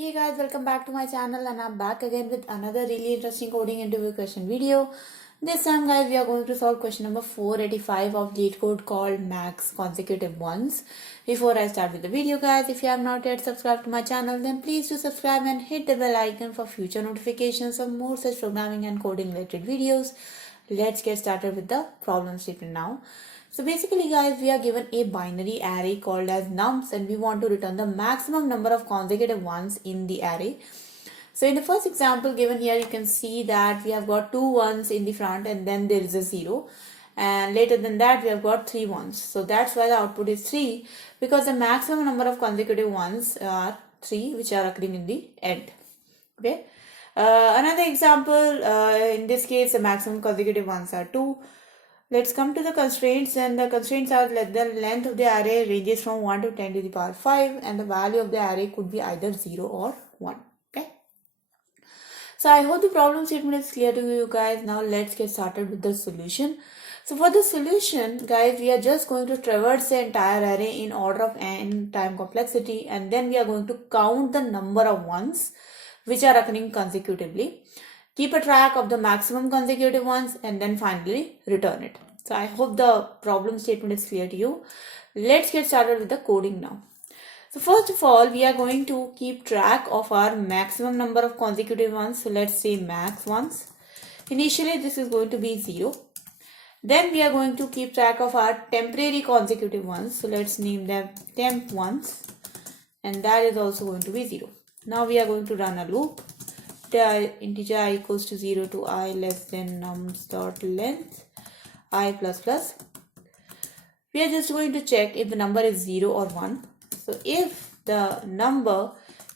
Hey guys, welcome back to my channel and I'm back again with another really interesting coding interview question video. This time guys, we are going to solve question number 485 of Leetcode called max consecutive ones. Before I start with the video guys, if you have not yet subscribed to my channel, then please do subscribe and hit the bell icon for future notifications of more such programming and coding related videos. Let's get started with the problem statement now. So basically guys, we are given a binary array called as nums and we want to return the maximum number of consecutive ones in the array. So in the first example given here, you can see that we have got 2 ones in the front and then there is a 0. And later than that, we have got 3 ones. So that's why the output is 3 because the maximum number of consecutive ones are 3 which are occurring in the end. Okay. Another example, in this case, the maximum consecutive ones are 2. Let's come to the constraints, and the constraints are that the length of the array ranges from 1 to 10 to the power 5 and the value of the array could be either 0 or 1. Okay. So I hope the problem statement is clear to you guys. Now let's get started with the solution. So for the solution guys, we are just going to traverse the entire array in order of n time complexity and then we are going to count the number of ones which are occurring consecutively. Keep a track of the maximum consecutive ones and then finally return it. So I hope the problem statement is clear to you. Let's get started with the coding now. So first of all, we are going to keep track of our maximum number of consecutive ones. So let's say max ones. Initially this is going to be 0. Then we are going to keep track of our temporary consecutive ones. So let's name them temp ones and that is also going to be 0. Now we are going to run a loop. The integer I equals to 0 to I less than nums dot length I plus plus. We are just going to check if the number is 0 or 1. So if the number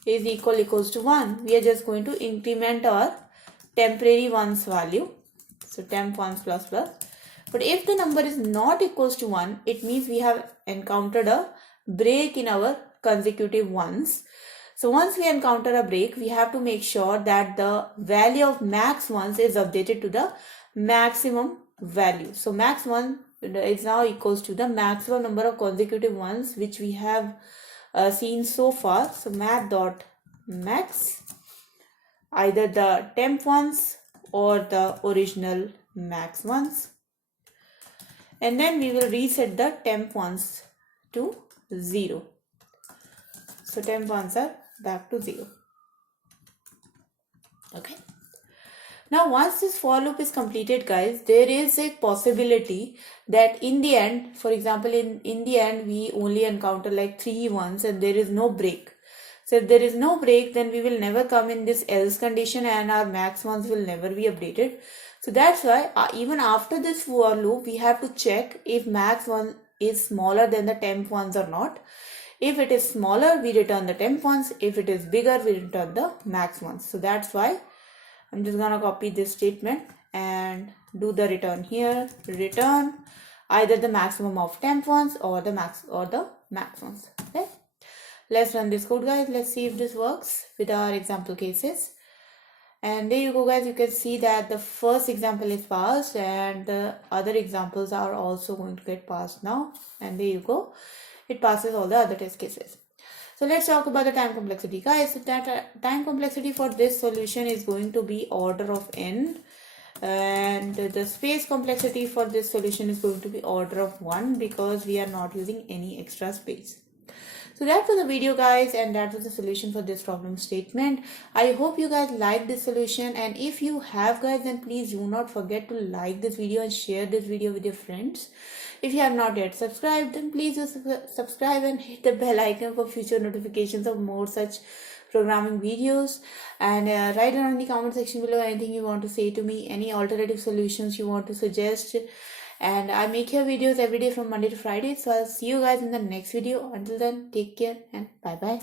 is equals to 1, we are just going to increment our temporary ones value. So temp ones plus plus. But if the number is not equals to 1, it means we have encountered a break in our consecutive ones. So once we encounter a break, we have to make sure that the value of max ones is updated to the maximum value. So max 1 is now equals to the maximum number of consecutive ones which we have seen so far. So math.max, either the temp ones or the original max ones. And then we will reset the temp ones to 0. So temp ones are back to 0. Okay. Now once this for loop is completed guys, there is a possibility that in the end, for example in the end we only encounter like 3 ones and there is no break. So if there is no break, then we will never come in this else condition and our max ones will never be updated. So that's why even after this for loop, we have to check if max one is smaller than the temp ones or not. If it is smaller, we return the temp ones. If it is bigger, we return the max ones. So that's why I'm just gonna copy this statement and do the return here. Return either the maximum of temp ones or the max ones. Okay. Let's run this code guys. Let's see if this works with our example cases. And there you go guys, you can see that the first example is passed and the other examples are also going to get passed now. And there you go, it passes all the other test cases. So let's talk about the time complexity guys. So that time complexity for this solution is going to be order of n and the space complexity for this solution is going to be order of 1 because we are not using any extra space. So that was the video guys and that was the solution for this problem statement. I hope you guys like this solution, and if you have guys, then please do not forget to like this video and share this video with your friends. If you have not yet subscribed, then please do subscribe and hit the bell icon for future notifications of more such programming videos. And write down in the comment section below anything you want to say to me, any alternative solutions you want to suggest. And I make your videos every day from Monday to Friday. So I'll see you guys in the next video. Until then, take care and bye bye.